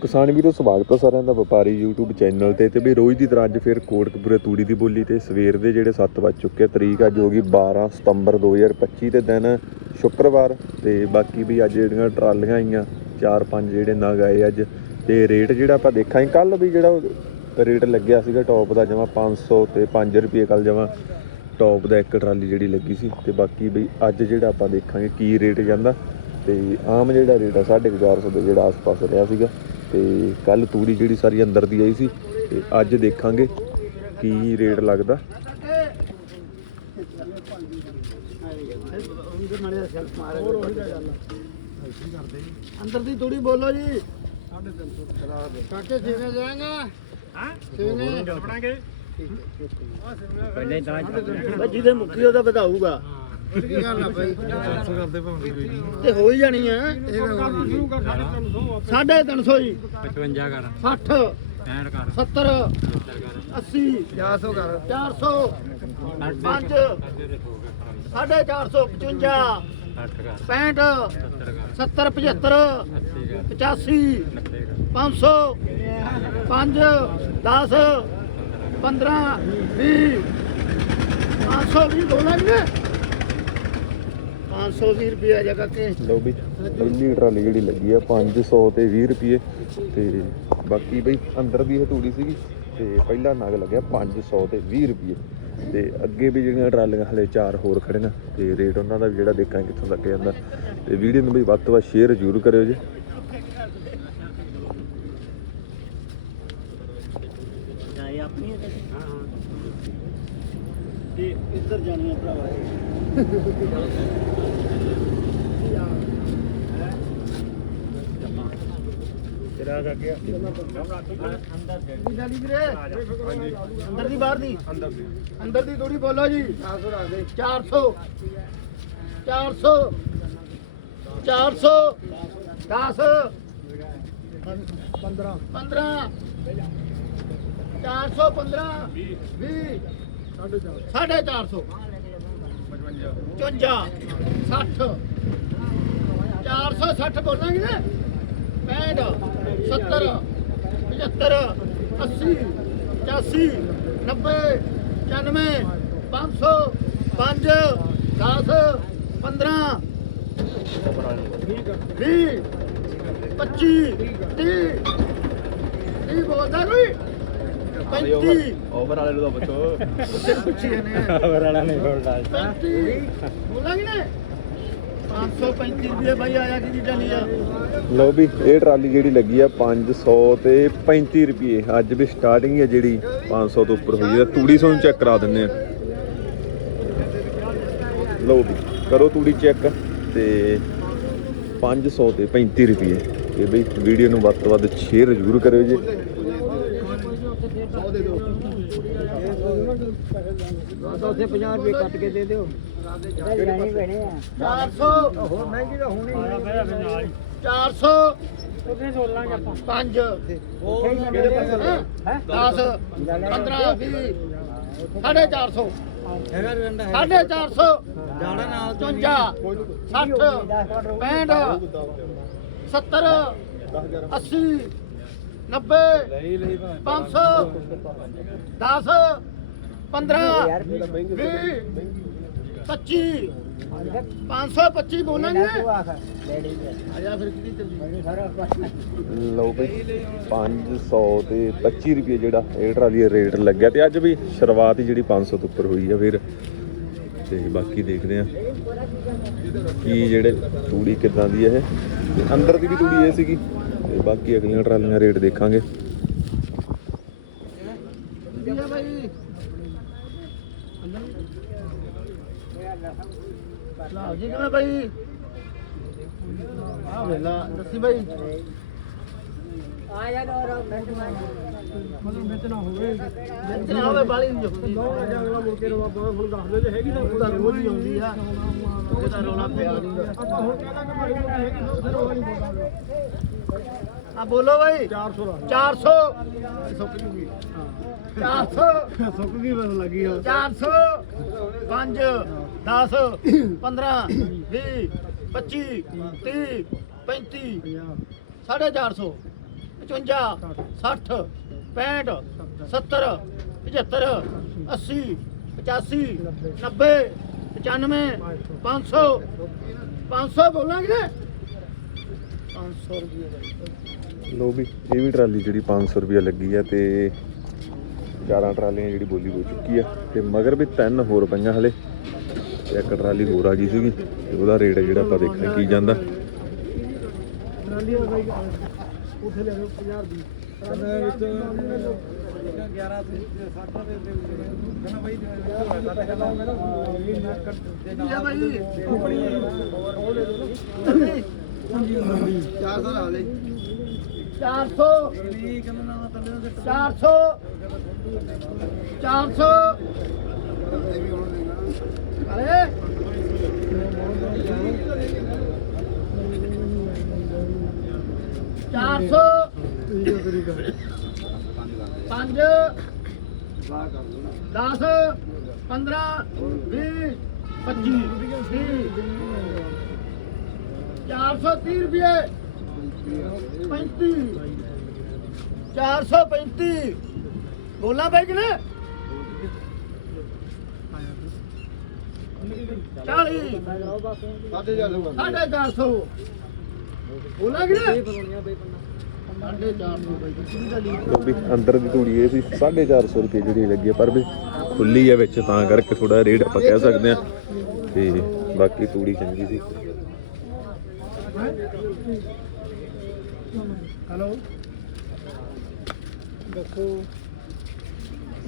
ਕਿਸਾਨ ਵੀਰੋ, ਸਵਾਗਤ ਹੈ ਸਾਰਿਆਂ ਦਾ ਵਪਾਰੀ YouTube ਚੈਨਲ ਤੇ। ਤੇ ਵੀ ਰੋਜ਼ ਦੀ ਤਰ੍ਹਾਂ ਅੱਜ ਫਿਰ ਕੋਟਕਪੂਰੇ ਤੂੜੀ ਦੀ ਬੋਲੀ ਤੇ ਸਵੇਰ ਦੇ ਜਿਹੜੇ 7 ਵੱਜ ਚੁੱਕੇ ਤਰੀਕ ਅੱਜ ਹੋ ਗਈ 12 ਸਤੰਬਰ 2025 ਤੇ ਦਿਨ, ਸ਼ੁੱਕਰਵਾਰ। ਤੇ ਬਾਕੀ ਵੀ ਅੱਜ ਜਿਹੜੀਆਂ ਟਰਾਲੀਆਂ ਆਈਆਂ, ਚਾਰ ਪੰਜ ਜਿਹੜੇ ਨਗ ਆਏ ਅੱਜ। ਤੇ ਰੇਟ ਜਿਹੜਾ ਆਪਾਂ ਦੇਖਾਂਗੇ ਕੱਲ ਵੀ ਜਿਹੜਾ ਰੇਟ ਲੱਗਿਆ ਸੀਗਾ ਟੌਪ ਦਾ ਜਮਾ 500 ਤੇ 5 ਰੁਪਏ ਕੱਲ ਜਮਾ ਟੌਪ ਦਾ ਇੱਕ ਟਰਾਲੀ ਜਿਹੜੀ ਲੱਗੀ ਸੀ। ਤੇ ਬਾਕੀ ਵੀ ਅੱਜ ਜਿਹੜਾ ਆਪਾਂ ਦੇਖਾਂਗੇ ਕੀ ਰੇਟ ਜਾਂਦਾ। ਤੇ ਆਮ ਜਿਹੜਾ ਰੇਟ ਆ 450 ਦੇ ਜਿਹੜਾ ਆਸ-ਪਾਸ ਰਿਹਾ ਸੀਗਾ। ਤੇ ਕੱਲ ਤੂੜੀ ਜਿਹੜੀ ਸਾਰੀ ਅੰਦਰ ਦੀ ਆਈ ਸੀ ਤੇ ਅੱਜ ਦੇਖਾਂਗੇ ਕੀ ਰੇਟ ਲੱਗਦਾ। ਅੰਦਰ ਦੀ ਤੂੜੀ ਬੋਲੋ ਜੀ। ਕਾਕੇ ਸੇਵੇ ਜਾਏਗਾ? ਹਾਂ? ਸੇਵੇ ਬਣਾਗੇ ਪਹਿਲੇ ਤਾਂ ਜਿਹਦੇ ਮੁੱਕੀ ਉਹਦਾ ਵਧਾਊਗਾ। ਕੀ ਗੱਲ ਆ ਬਈ ਕਰਦੇ ਭਾਵੇਂ ਕੋਈ ਨਹੀਂ ਤੇ ਹੋ ਹੀ ਜਾਣੀ ਆ। ਸਾਢੇ 300 ਜੀ। 55 ਕਰ। 60 65 ਕਰ। 70 80 400 ਕਰ। 400 5 ਸਾਢੇ 400 55 60 ਕਰ। 65 70 ਕਰ। 70 75 80 ਕਰ। 85 90 ਕਰ। 500 5 10 15 20 520 ਬੋਲਾਂਗੇ 520 ਰੁਪਏ ਜਗ੍ਹਾ ਤੇ। ਲਓ ਵੀ ਪਹਿਲੀ ਟਰਾਲੀ ਜਿਹੜੀ ਲੱਗੀ ਆ 500 ਤੇ 20 ਰੁਪਏ ਤੇ ਬਾਕੀ ਬਈ ਅੰਦਰ ਦੀ ਇਹ ਤੂੜੀ ਸੀਗੀ ਤੇ ਪਹਿਲਾ ਨਗ ਲੱਗਿਆ 500 ਤੇ 20 ਰੁਪਏ ਤੇ ਅੱਗੇ ਵੀ ਜਿਹੜੀਆਂ ਟਰਾਲੀਆਂ ਹਲੇ ਚਾਰ ਹੋਰ ਖੜੇ ਨੇ ਤੇ ਰੇਟ ਉਹਨਾਂ ਦਾ ਵੀ ਜਿਹੜਾ ਦੇਖਾਂਗੇ ਕਿੱਥੋਂ ਤੱਕ ਜਾਂਦਾ ਤੇ ਵੀਡੀਓ ਨੂੰ ਵੀ ਵੱਧ ਤੋਂ ਵੱਧ ਸ਼ੇਅਰ ਜ਼ਰੂਰ ਕਰਿਓ ਜੀ। ਜਾਏ ਆਪਣੀ ਹਾਂ ਹਾਂ। ਤੇ ਇੱਧਰ ਜਾਣੀ ਆ ਭਰਾਵਾ। ਤੇਰਾ ਦੀ ਵੀਰੇ ਅੰਦਰ ਦੀ ਬਾਹਰ ਦੀ। ਅੰਦਰ ਦੀ। ਅੰਦਰ ਦੀ ਥੋੜੀ ਬੋਲੋ ਜੀ। 400 400 400 10 15 15 415 20 ਸਾਢੇ 400 55 60 460 ਬੋਲਾਂਗੇ ਨਾ। 65 70 75 80 85 90 95 500 5 10 15 20 25 30 30 ਬੋਲਦਾ ਕੋਈ? 35 ਓਵਰ ਵਾਲੇ ਨੂੰ ਤਾਂ ਪੁੱਛੋ। ਸਿਰ ਪੁੱਛੀ ਨੇ ਓਵਰ ਵਾਲਾ ਨਹੀਂ ਬੋਲਦਾ। 35 ਬੋਲਾਂਗੇ ਨਾ। 535 ਰੁਪਏ ਭਾਈ ਆਇਆ ਕਿਹਦੀ ਟਾਲੀ ਆ? ਲਓ ਵੀ ਇਹ ਟਰਾਲੀ ਜਿਹੜੀ ਲੱਗੀ ਆ 500 ਤੇ 35 ਰੁਪਏ। ਅੱਜ ਵੀ ਸਟਾਰਟਿੰਗ ਹੀ ਆ ਜਿਹੜੀ 500 ਤੋਂ ਉੱਪਰ ਹੋਈ ਆ। ਤੂੜੀ ਤੁਹਾਨੂੰ ਚੈੱਕ ਕਰਾ ਦਿੰਦੇ ਆ। ਲਓ ਵੀ ਕਰੋ ਤੂੜੀ ਚੈੱਕ ਤੇ 500 ਤੇ 35 ਰੁਪਏ। ਤੇ ਬਈ ਵੀਡੀਓ ਨੂੰ ਵੱਧ ਤੋਂ ਵੱਧ ਸ਼ੇਅਰ ਜ਼ਰੂਰ ਕਰਿਓ ਜੀ। ਉੱਥੇ 50 ਰੁਪਏ ਕੱਟ ਕੇ ਦੇ ਦਿਓ। ਜਾਣੀ ਪੈਣੇ ਆ। 400 ਹੋਰ ਮਹਿੰਗੀ ਤਾਂ ਹੋਣੀ 400 ਉਹਨੇ ਸੋਲ ਲਾਂਗੇ ਆਪਾਂ। 5 ਉਹ ਕਿਹੜੇ ਪਾਸੇ? 10 15 20 ਸਾਢੇ 400 ਹੈਗਾ ਰੰਡਾ ਸਾਢੇ 400 ਜਾਣਾ ਨਾਲ 55 60 65 70 80 90 ਲਈ ਲਈ 500 10 15 20 25 525 ਬੋਲਾਂਗੇ। ਆਜਾ ਫਿਰ ਕਿਹਦੀ ਚੱਲੀ ਲਓ ਬਈ 500 ਤੇ 25 ਰੁਪਏ ਜਿਹੜਾ ਇਹ ਟਰਾਲੀ ਦਾ ਰੇਟ ਲੱਗਿਆ ਤੇ ਅੱਜ ਵੀ ਸ਼ੁਰੂਆਤ ਹੀ ਜਿਹੜੀ 500 ਤੋਂ ਉੱਪਰ ਹੋਈ ਆ ਫਿਰ। ਤੇ ਬਾਕੀ ਦੇਖਦੇ ਆ ਕੀ ਜਿਹੜੇ ਤੂੜੀ ਕਿੱਦਾਂ ਦੀ ਹੈ ਇਹ। ਤੇ ਅੰਦਰ ਦੀ ਵੀ ਤੂੜੀ ਇਹ ਸੀਗੀ। ਤੇ ਬਾਕੀ ਅਗਲੀਆਂ ਟਰਾਲੀਆਂ ਰੇਟ ਦੇਖਾਂਗੇ ਵਧੀਆ ਬਾਈ ਲਾਓ ਜੀ ਕਿਵੇਂ ਬਾਈ? ਆ ਵੇਲਾ ਦੱਸੀ ਬਾਈ। ਆ ਜਾ ਰੋ ਮਤਲਬ ਵੇਚਣਾ ਹੋਵੇ। ਵੇਚਣਾ ਹੋਵੇ ਬਾਲੀ ਨਹੀਂ ਹੁੰਦੀ। ਅਗਲਾ ਮੁੜ ਕੇ ਰਵਾ ਪਾਵੇ ਹੁਣ ਦੱਸ ਦੇ ਜੇ ਹੈਗੀ ਤਾਂ ਉਹਦਾ ਰੋਜ਼ ਹੀ ਆਉਂਦੀ ਆ। ਉਹਦਾ ਰੋਣਾ ਪਿਆ ਨਹੀਂ। ਆਪਾਂ ਹੁਣ ਕਹਿੰਦਾ ਕਿ ਮਾੜੀ ਹੈਗੀ ਤਾਂ ਫਿਰ ਉਹ ਨਹੀਂ ਬੋਲਦਾ ਆ ਬੋਲੋ ਬਾਈ। 400 400 ਸੁੱਕ ਜੂਗੀ 400 ਸੁੱਕ ਗਈ ਬਸ ਲੱਗੀ ਆ। 400 5 10 15 20 25 30 35 450 55 60 65 70 75 80 85 90 95 500 500 ਬੋਲਾਂਗੇ 500 ਰੁਪਏ ਲੋ ਵੀ ਇਹ ਵੀ ਟਰਾਲੀ ਜਿਹੜੀ 500 ਰੁਪਏ ਲੱਗੀ ਆ ਤੇ 11 ਟਰਾਲੀਆਂ ਜਿਹੜੀ ਬੋਲੀ ਹੋ ਚੁੱਕੀ ਆ ਤੇ ਮਗਰ ਵੀ ਤਿੰਨ ਹੋਰ ਪਈਆਂ ਹਲੇ ਤੇ ਇੱਕ ਟਰਾਲੀ ਹੋਰ ਆ ਗਈ ਸੀਗੀ ਤੇ ਉਹਦਾ ਰੇਟ ਜਿਹੜਾ ਆਪਾਂ ਦੇਖਣਾ ਕੀ ਜਾਂਦਾ। ਟਰਾਲੀ ਆ ਬਾਈ ਉੱਥੇ ਲੈ ਲਓ 50 ਦੀ ਵਿੱਚ 11 60 ਦੇ ਦੇ ਕਹਿੰਦਾ ਬਾਈ ਸਾਡਾ ਕਹਿੰਦਾ ਮੈਂ ਕੱਟ ਦੇ ਕੀ ਆ ਬਾਈ 400 ਲਾ ਦੇ 400 ਨਹੀਂ ਕਹਿੰਦਾ ਨਾ ਤੰਦੇ ਦੇ 400 400 ਅਰੇ। ਚਾਰ ਸੌ। ਪੰਜ। ਦਸ। ਪੰਦਰਾਂ। ਵੀਹ। ਪੱਚੀ। ਚਾਰ ਸੌ ਤੀਹ ਰੁਪਏ। ਪੈਂਤੀ। ਚਾਰ ਸੌ ਪੈਂਤੀ। ਬੋਲਾਂ ਬਾਈ ਕਿ ਨਾ। ਚਾਲੀ। ਸਾਡੇ ਜਾ ਲਊਗਾ ਬਾਈ। ਕਿੰਨੀ ਗੱਲ ਵੀ ਅੰਦਰ ਦੀ ਤੂੜੀ ਇਹ ਸੀ 450 ਰੁਪਏ ਜਿਹੜੀ ਲੱਗੀ ਆ ਪਰ ਵੀ ਖੁੱਲੀ ਆ ਵਿੱਚ ਤਾਂ ਕਰਕੇ ਥੋੜਾ ਰੇਟ ਆਪਾਂ ਕਹਿ ਸਕਦੇ ਆ। ਤੇ ਬਾਕੀ ਤੂੜੀ ਚੰਗੀ ਸੀ। ਹੈਲੋ। ਦੱਸੋ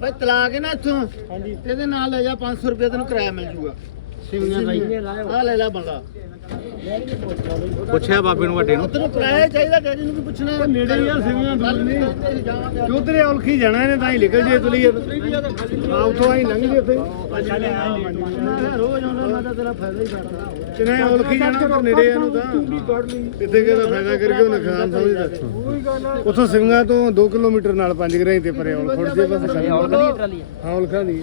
ਬਈ ਤਲਾ ਕੇ ਨਾ ਇੱਥੋਂ ਹਾਂਜੀ। ਇਹਦੇ ਨਾਲ ਲੈ ਜਾ 500 ਰੁਪਏ ਤੈਨੂੰ ਕਿਰਾਇਆ ਮਿਲ ਜੂਗਾ। ਸਿਵੀਆਂ ਦਾ ਆ ਲੈ ਲੈ ਬੰਦਾ। ਪੁੱਛਿਆ ਬਾਬੇ ਨੂੰ ਵੱਡੇ ਨੂੰ। ਤੈਨੂੰ ਕਿਰਾਇਆ ਚਾਹੀਦਾ ਡੈਡੀ ਨੂੰ ਵੀ ਪੁੱਛਣਾ। ਨੇੜੇ ਹੀ ਆ ਸਿਵੀਆਂ ਜੋ ਉਧਰੇ ਔਲਖੀ ਜਾਣਾ ਇਹਨੇ ਤਾਂ ਹੀ ਨਿਕਲ ਜੇ ਤੁਲੀ ਆ। ਉਥੋਂ ਆਈ ਲੰਘ ਜੇ ਉੱਥੇ। ਰੋਜ਼ ਆਉਂਦਾ ਮੈਂ ਤਾਂ ਤੇਰਾ ਫਾਇਦਾ ਹੀ ਕਰਦਾ ਕਿਨੇ ਔਲਖੀ ਜਾਣਾ ਪਰ ਨੇੜੇ ਇਹਨੂੰ ਤਾਂ ਇੱਥੇ ਕਿਹਦਾ ਫਾਇਦਾ ਕਰਕੇ ਉਹ ਨੁਕਸਾਨ ਸਮਝਦਾ ਉਥੋਂ ਸਿੰਘਾਂ ਤੋਂ 2 ਕਿਲੋਮੀਟਰ ਨਾਲ 5 ਗਰਾਂ ਤੇ ਪਰੇ ਔਲ ਖੁੜ ਜੇ ਬਸ ਔਲਖਾ ਦੀ ਟਰਾਲੀ ਹਾਂ ਔਲਖਾ ਦੀ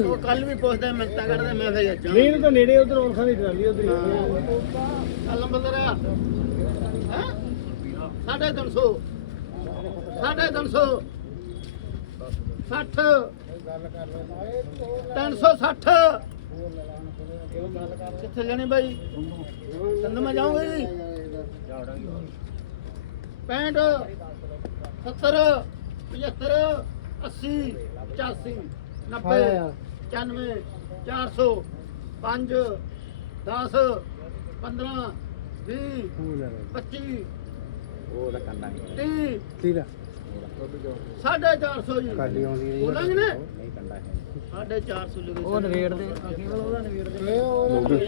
ਉਹ ਕੱਲ ਵੀ ਪੁੱਛਦਾ ਮਿੰਤਾ ਕਰਦਾ ਮੈਂ ਫੇਰ ਜਾ ਨਹੀਂ ਤਾਂ ਨੇੜੇ ਉਧਰ ਔਲਖਾ ਦੀ ਟਰਾਲੀ ਉਧਰ ਕੱਲ ਬੰਦਰ ਹੈ ਸਾਢੇ ਤਿੰਨ ਸੌ ਸਾਢੇ ਤਿੰਨ ਸੌ 60 360 ਕਿੱਥੇ ਲੈਣੇ ਬਾਈ ਤੰਦ ਮੈਂ ਜਾਊਂਗਾ ਜੀ 65 70 75 80 85 90 95 400 5 10 15 20 25 ਉਹ ਤਾਂ ਕੰਨਾ 30 ਕੀ ਦਾ ਸਾਢੇ 400 ਜੀ। ਕਾਲੀ ਆਉਂਦੀ ਹੈ ਬੋਲਾਂਗੇ ਨਾ? ਨਹੀਂ ਕੰਡਾ ਹੈ। ਸਾਢੇ 400 ਲਿਖੋ ਉਹ ਨਵੇੜ ਦੇ। ਕੇਵਲ ਉਹਦਾ ਨਵੇੜ ਦੇ। ਲਓ ਵੀ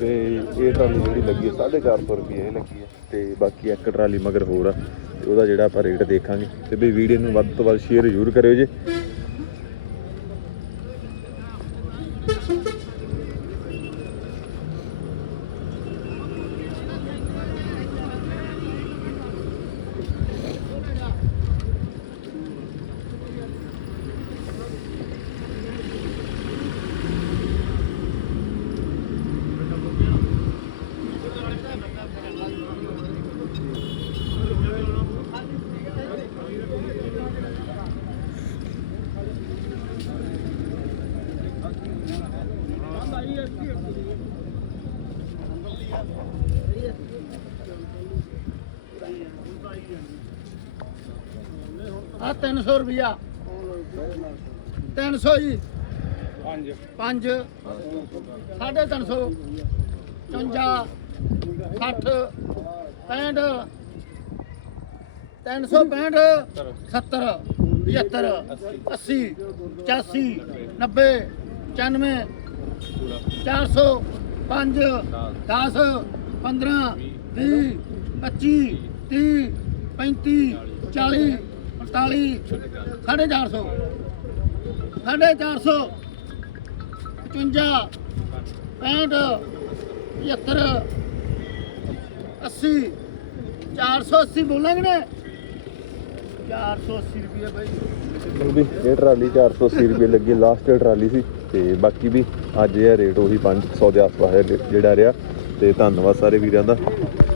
ਤੇ ਇਹ ਟਰਾਲੀ ਜਿਹੜੀ ਲੱਗੀ ਹੈ 450 ਰੁਪਏ ਇਹ ਲੱਗੀ ਹੈ। ਤੇ ਬਾਕੀ ਇੱਕ ਟਰਾਲੀ ਮਗਰ ਹੋਰ ਆ ਤੇ ਉਹਦਾ ਜਿਹੜਾ ਆਪਾਂ ਰੇਟ ਦੇਖਾਂਗੇ। ਤੇ ਵੀ ਵੀਡੀਓ ਨੂੰ ਵੱਧ ਤੋਂ ਵੱਧ ਸ਼ੇਅਰ ਜ਼ਰੂਰ ਕਰਿਓ ਜੀ। ਆ 300 ਰੁਪਿਆ 300 ਜੀ। 5 5 ਸਾਢੇ 300 55 60 65 365 70 75 80 85 90 95 400 5 10 15 20 25 30 35 40 45 450 450 55 65 75 80 480 ਬੋਲਾਂਗੇ ਨੇ 480 ਰੁਪਏ ਬਾਈ। ਚਲੋ ਵੀ, ਇਹ ਟਰਾਲੀ 480 ਰੁਪਏ ਲੱਗੀ ਲਾਸਟ ਟਰਾਲੀ ਸੀ ਤੇ ਬਾਕੀ ਵੀ ਅੱਜ ਇਹ ਰੇਟ ਉਹੀ 500 ਦੇ ਆਸ-ਪਾਸ ਜਿਹੜਾ ਰਿਹਾ। ਤੇ ਧੰਨਵਾਦ ਸਾਰੇ ਵੀਰਾਂ ਦਾ।